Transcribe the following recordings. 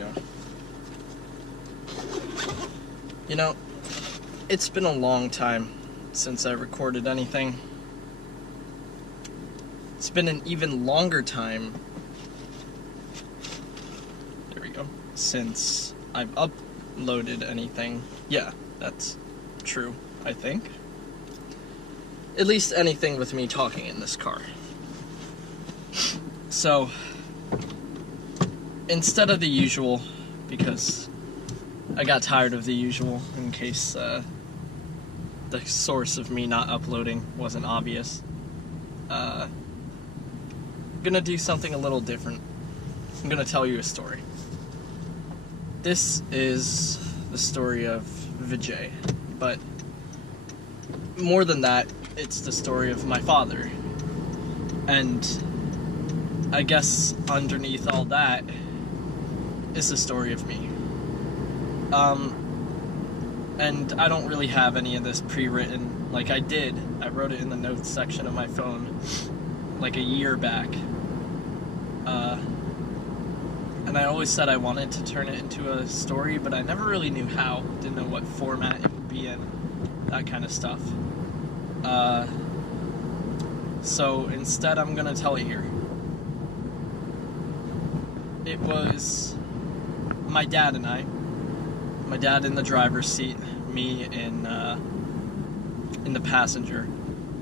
go. You know, it's been a long time since I recorded anything. It's been an even longer time, there we go, since I've uploaded anything. Yeah, that's true, I think. At least anything with me talking in this car. So, instead of the usual, because I got tired of the usual in case the source of me not uploading wasn't obvious, I'm gonna do something a little different. I'm gonna tell you a story. This is the story of Vijay, but more than that, it's the story of my father. And I guess underneath all that is the story of me. And I don't really have any of this pre-written. Like I wrote it in the notes section of my phone like a year back. And I always said I wanted to turn it into a story, but I never really knew how. Didn't know what format it would be in, that kind of stuff. So instead I'm gonna tell it here. It was my dad and I. My dad in the driver's seat, me in the passenger.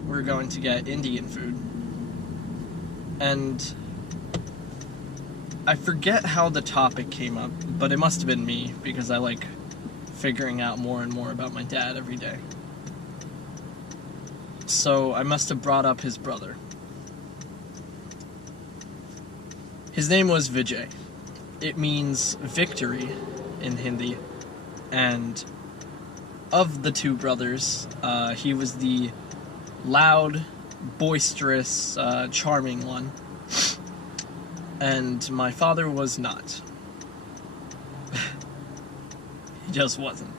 We were going to get Indian food. And I forget how the topic came up, but it must have been me, because I like figuring out more and more about my dad every day. So I must have brought up his brother. His name was Vijay. It means victory in Hindi. And of the two brothers, he was the loud, boisterous, charming one. And my father was not. He just wasn't.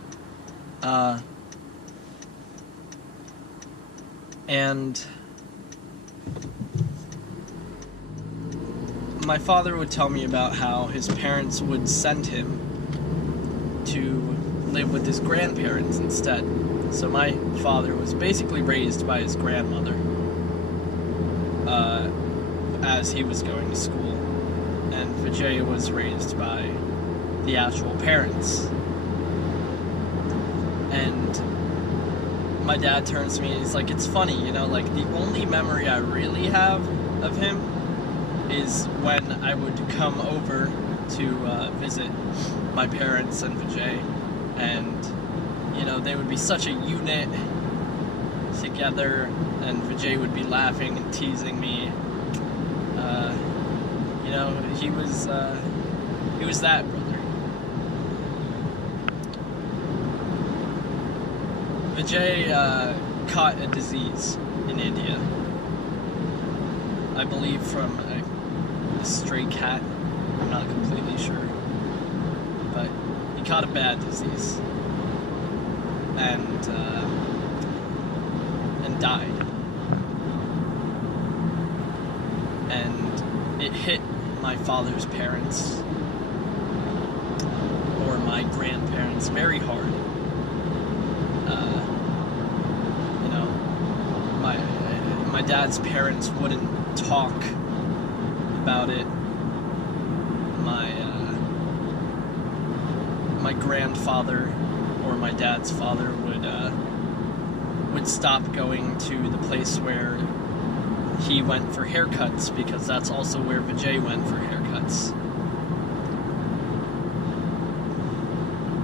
And my father would tell me about how his parents would send him to live with his grandparents instead. So my father was basically raised by his grandmother as he was going to school, and Vijay was raised by the actual parents. And my dad turns to me and he's like, it's funny, you know, like the only memory I really have of him is when I would come over to visit my parents and Vijay, and you know, they would be such a unit together, and Vijay would be laughing and teasing me. You know, he was that brother. Vijay caught a disease in India, I believe from a stray cat. I'm not completely sure, but he caught a bad disease and died. And it hit my father's parents, or my grandparents, very hard. You know, my dad's parents wouldn't talk about it. My grandfather, or my dad's father, would stop going to the place where he went for haircuts, because that's also where Vijay went for haircuts.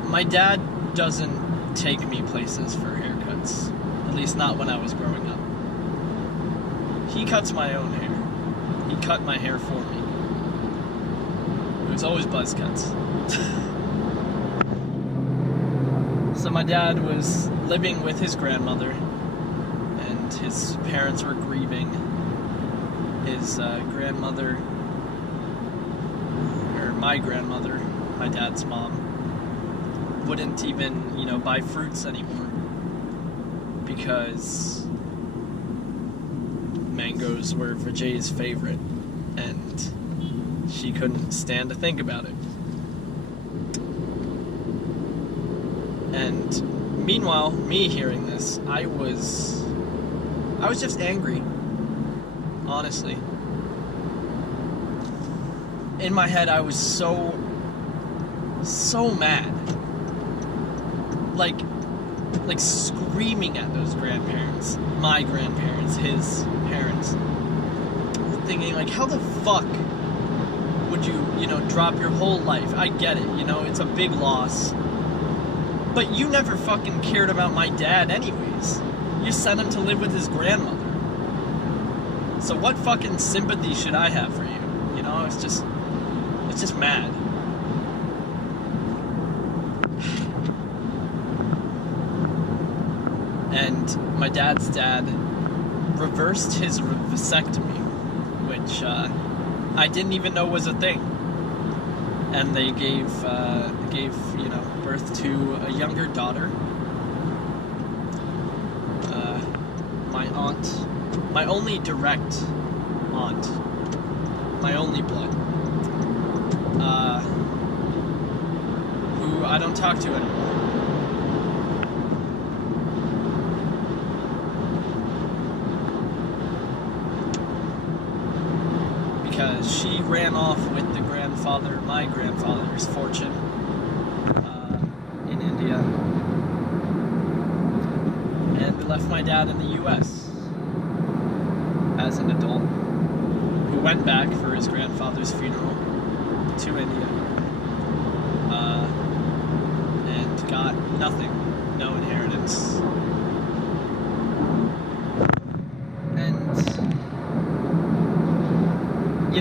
My dad doesn't take me places for haircuts, at least not when I was growing up. He cuts my own hair. He cut my hair for me. It was always buzz cuts. So my dad was living with his grandmother, and his parents were grieving. His grandmother, or my grandmother, my dad's mom, wouldn't even, you know, buy fruits anymore, because mangoes were Vijay's favorite, and she couldn't stand to think about it. And meanwhile, me hearing this, I was just angry, honestly. In my head, I was so mad. Like screaming at those grandparents, my grandparents, his parents, thinking like, how the fuck would you drop your whole life? I get it, it's a big loss, but you never fucking cared about my dad anyways. You sent him to live with his grandmother. So what fucking sympathy should I have for you? It's just mad. And my dad's dad reversed his vasectomy, which I didn't even know was a thing. And they gave birth to a younger daughter. My aunt, my only direct aunt, my only blood, who I don't talk to anymore. Because she ran off with my grandfather's fortune in India, and left my dad in the U.S. as an adult, who went back for his grandfather's funeral to India, and got nothing, no inheritance.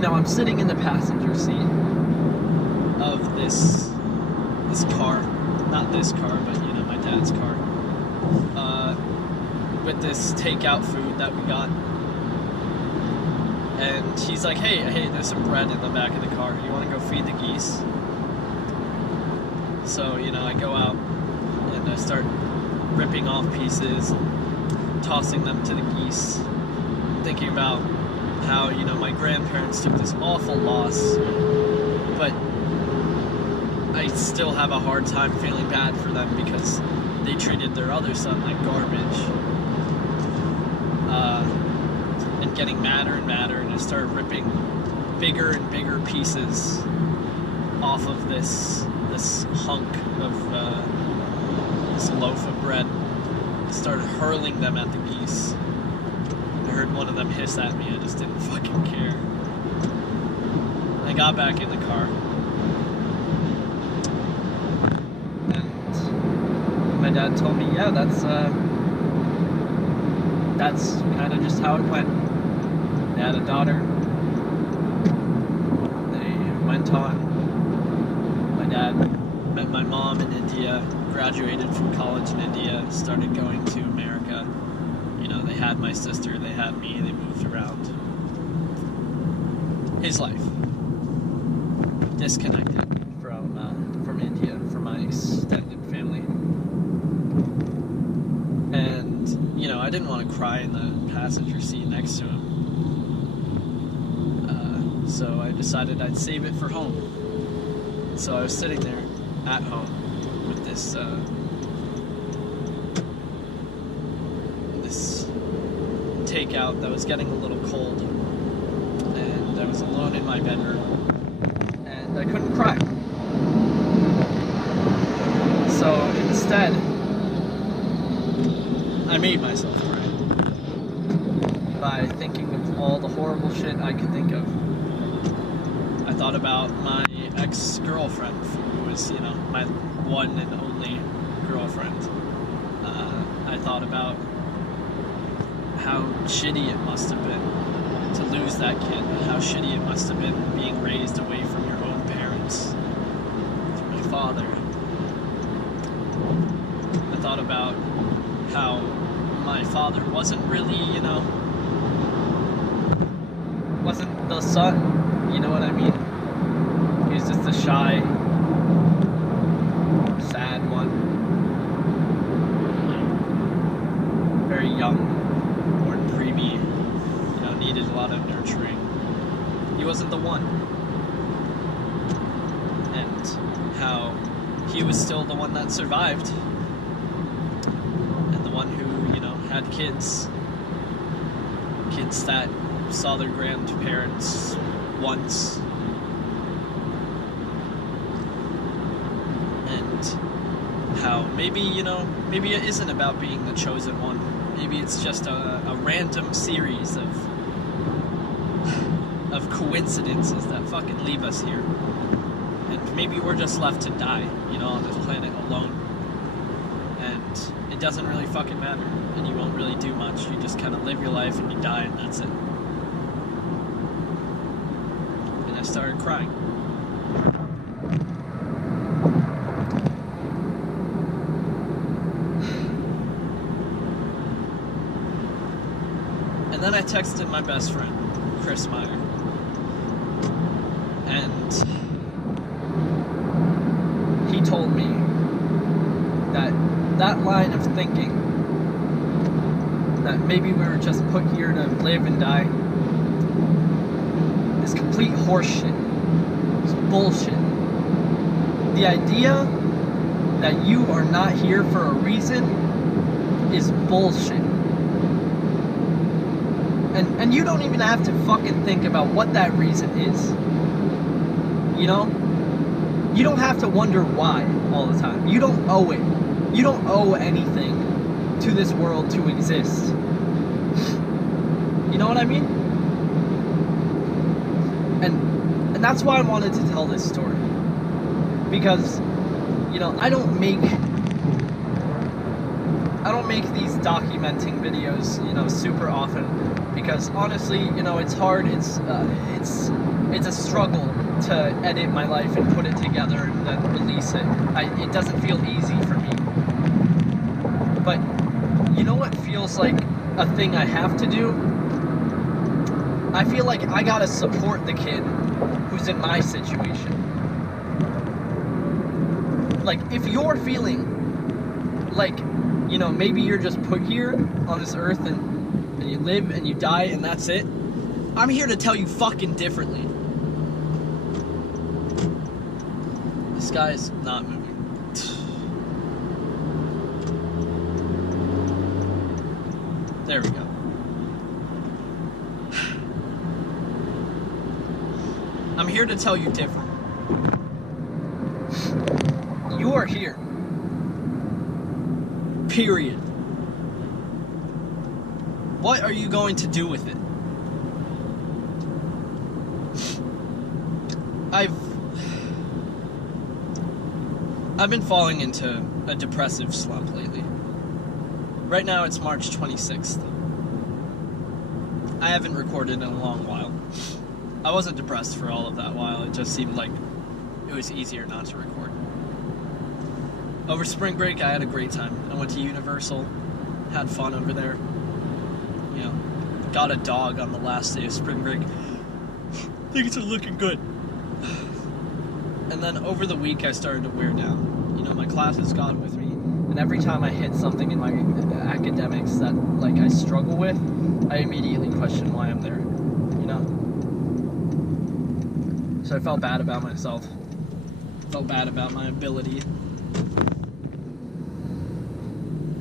I'm sitting in the passenger seat of this car, not this car, but my dad's car, with this takeout food that we got, and he's like, hey, there's some bread in the back of the car, you want to go feed the geese? So, I go out and I start ripping off pieces, tossing them to the geese, thinking about how, my grandparents took this awful loss, but I still have a hard time feeling bad for them because they treated their other son like garbage, and getting madder and madder, and I started ripping bigger and bigger pieces off of this hunk of this loaf of bread, started hurling them at the geese. I heard one of them hiss at me. I just didn't fucking care. I got back in the car, and my dad told me, yeah, that's kind of just how it went. They had a daughter. They went on. My dad met my mom in India, graduated from college in India, started going to America. They had my sister, they had me, they moved around. His life. Disconnected from India, from my extended family. And, I didn't want to cry in the passenger seat next to him. So I decided I'd save it for home. So I was sitting there at home with this takeout that was getting a little cold, and I was alone in my bedroom, and I couldn't cry. So instead, I made myself cry by thinking of all the horrible shit I could think of. I thought about my ex-girlfriend, who was, my one and only girlfriend. I thought about how shitty it must have been to lose that kid, how shitty it must have been being raised away from your own parents, from my father. I thought about how my father wasn't really, wasn't the son, you know what I mean? He was just a shy, sad one, very young. Needed a lot of nurturing. He wasn't the one. And how he was still the one that survived had kids that saw their grandparents once, and how maybe, maybe it isn't about being the chosen one. Maybe it's just a random series of coincidences that fucking leave us here. And maybe we're just left to die, on this planet alone. And it doesn't really fucking matter. And you won't really do much. You just kind of live your life and you die, and that's it. And I started crying. And then I texted my best friend, Chris Meyer. And he told me that line of thinking, that maybe we were just put here to live and die, is complete horseshit. It's bullshit. The idea that you are not here for a reason is bullshit. And you don't even have to fucking think about what that reason is. You don't have to wonder why all the time. You don't owe it. You don't owe anything to this world to exist. You know what I mean? And that's why I wanted to tell this story. Because, I don't make these documenting videos, super often, because honestly, it's hard. It's a struggle to edit my life and put it together and then release it. It doesn't feel easy for me. But you know what feels like a thing I have to do? I feel like I gotta support the kid who's in my situation. Like, if you're feeling like, maybe you're just put here on this earth and you live and you die and that's it, I'm here to tell you fucking differently. This guy's not moving. There we go. I'm here to tell you different. You are here. Period. What are you going to do with it? I've been falling into a depressive slump lately. Right now it's March 26th. I haven't recorded in a long while. I wasn't depressed for all of that while. It just seemed like it was easier not to record. Over spring break, I had a great time. I went to Universal, had fun over there. Got a dog on the last day of spring break. Things are looking good. And then over the week, I started to wear down. My classes got with me, and every time I hit something in my academics that, I struggle with, I immediately question why I'm there, So I felt bad about myself. Felt bad about my ability.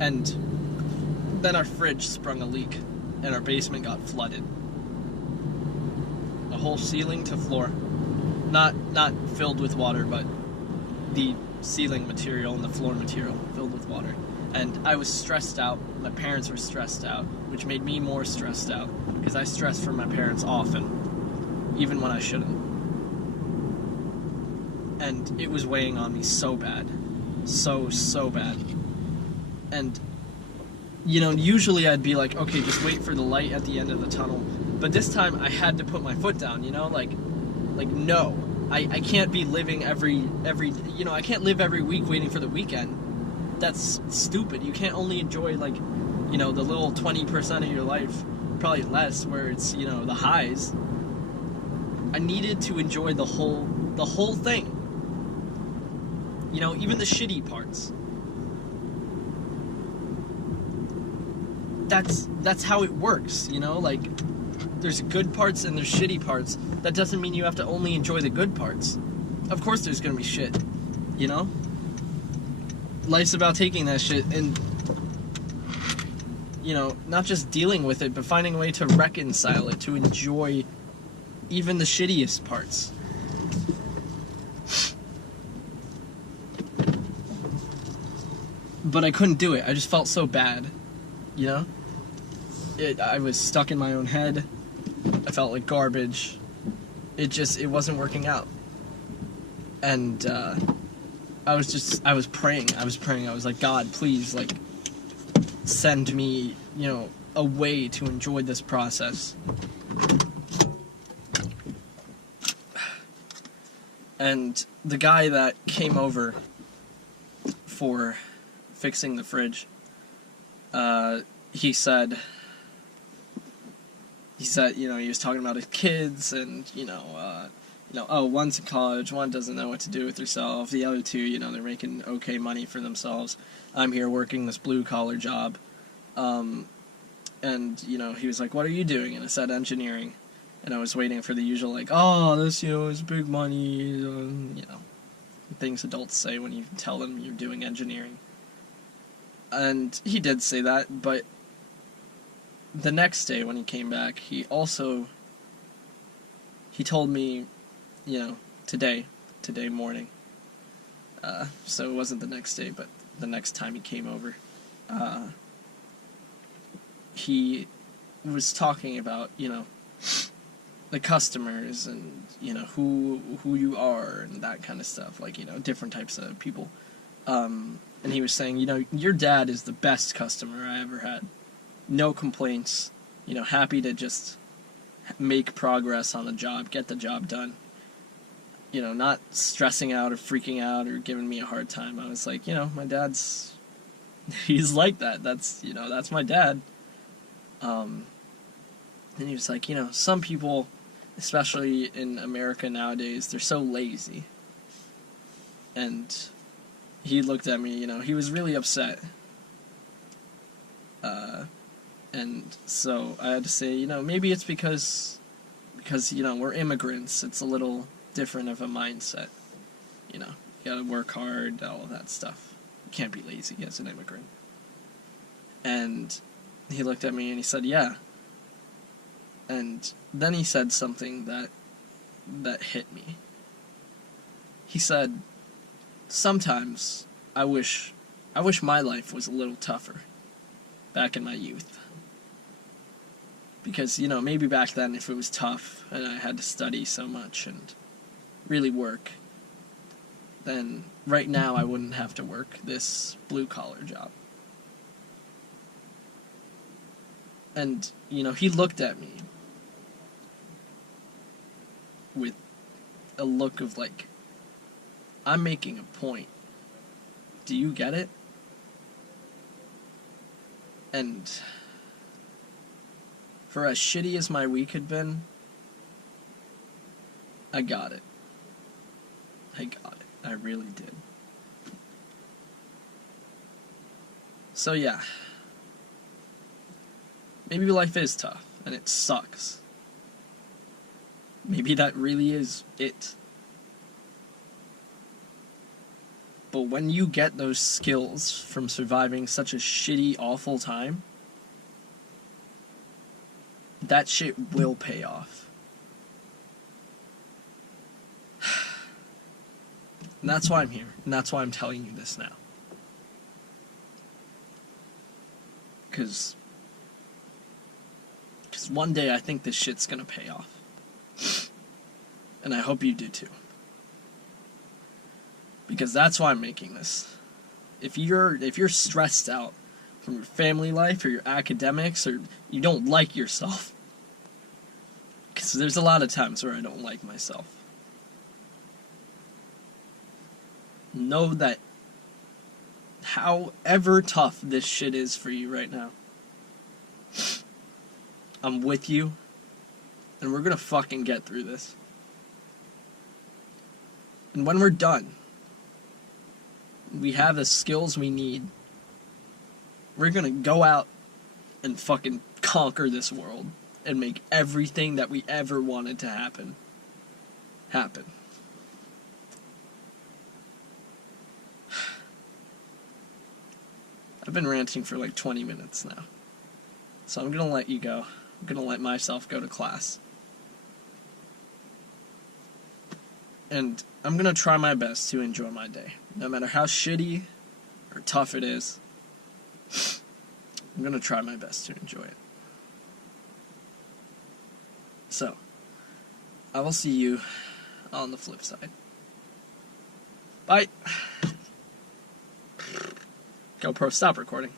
And then our fridge sprung a leak, and our basement got flooded. The whole ceiling to floor. Not filled with water, but the ceiling material and the floor material filled with water. And I was stressed out. My parents were stressed out, which made me more stressed out, because I stress for my parents often, even when I shouldn't. And it was weighing on me so bad. So bad. And, usually I'd be like, okay, just wait for the light at the end of the tunnel. But this time I had to put my foot down, no. I can't be living every I can't live every week waiting for the weekend. That's stupid. You can't only enjoy, the little 20% of your life, probably less, where it's, the highs. I needed to enjoy the whole thing. Even the shitty parts. That's how it works, there's good parts and there's shitty parts. That doesn't mean you have to only enjoy the good parts. Of course there's gonna be shit, Life's about taking that shit and not just dealing with it, but finding a way to reconcile it, to enjoy even the shittiest parts. But I couldn't do it. I just felt so bad, I was stuck in my own head. I felt like garbage. It wasn't working out. And I was praying. I was like, God, please, like, send me, a way to enjoy this process. And the guy that came over for fixing the fridge, he said, he was talking about his kids, and, oh, one's in college, one doesn't know what to do with herself, the other two, they're making okay money for themselves. I'm here working this blue-collar job. And, he was like, what are you doing? And I said engineering. And I was waiting for the usual, like, oh, this, is big money, things adults say when you tell them you're doing engineering. And he did say that, but the next day when he came back, he told me, today morning, so it wasn't the next day, but the next time he came over, he was talking about, the customers and, who you are and that kind of stuff, like, different types of people, and he was saying, your dad is the best customer I ever had. No complaints, happy to just make progress on the job, get the job done. Not stressing out or freaking out or giving me a hard time. I was like, my dad's, he's like that. That's my dad. And he was like, some people, especially in America nowadays, they're so lazy. And he looked at me, he was really upset. And so I had to say, maybe it's because, we're immigrants. It's a little different of a mindset. You gotta work hard, all of that stuff. You can't be lazy as an immigrant. And he looked at me and he said, yeah. And then he said something that hit me. He said, sometimes I wish my life was a little tougher back in my youth. Because, maybe back then if it was tough and I had to study so much and really work, then right now I wouldn't have to work this blue-collar job. And, he looked at me with a look of like, I'm making a point. Do you get it? And for as shitty as my week had been, I got it. I really did. So yeah. Maybe life is tough, and it sucks. Maybe that really is it. But when you get those skills from surviving such a shitty, awful time, that shit will pay off. And that's why I'm here, and that's why I'm telling you this now. Because one day I think this shit's gonna pay off. And I hope you do too. Because that's why I'm making this. If you're stressed out from your family life or your academics, or you don't like yourself, because there's a lot of times where I don't like myself, know that however tough this shit is for you right now, I'm with you, and we're gonna fucking get through this. And when we're done, we have the skills we need. We're gonna go out and fucking conquer this world and make everything that we ever wanted to happen. I've been ranting for like 20 minutes now. So I'm gonna let you go. I'm gonna let myself go to class. And I'm gonna try my best to enjoy my day. No matter how shitty or tough it is, I'm gonna try my best to enjoy it. So, I will see you on the flip side. Bye! GoPro, stop recording.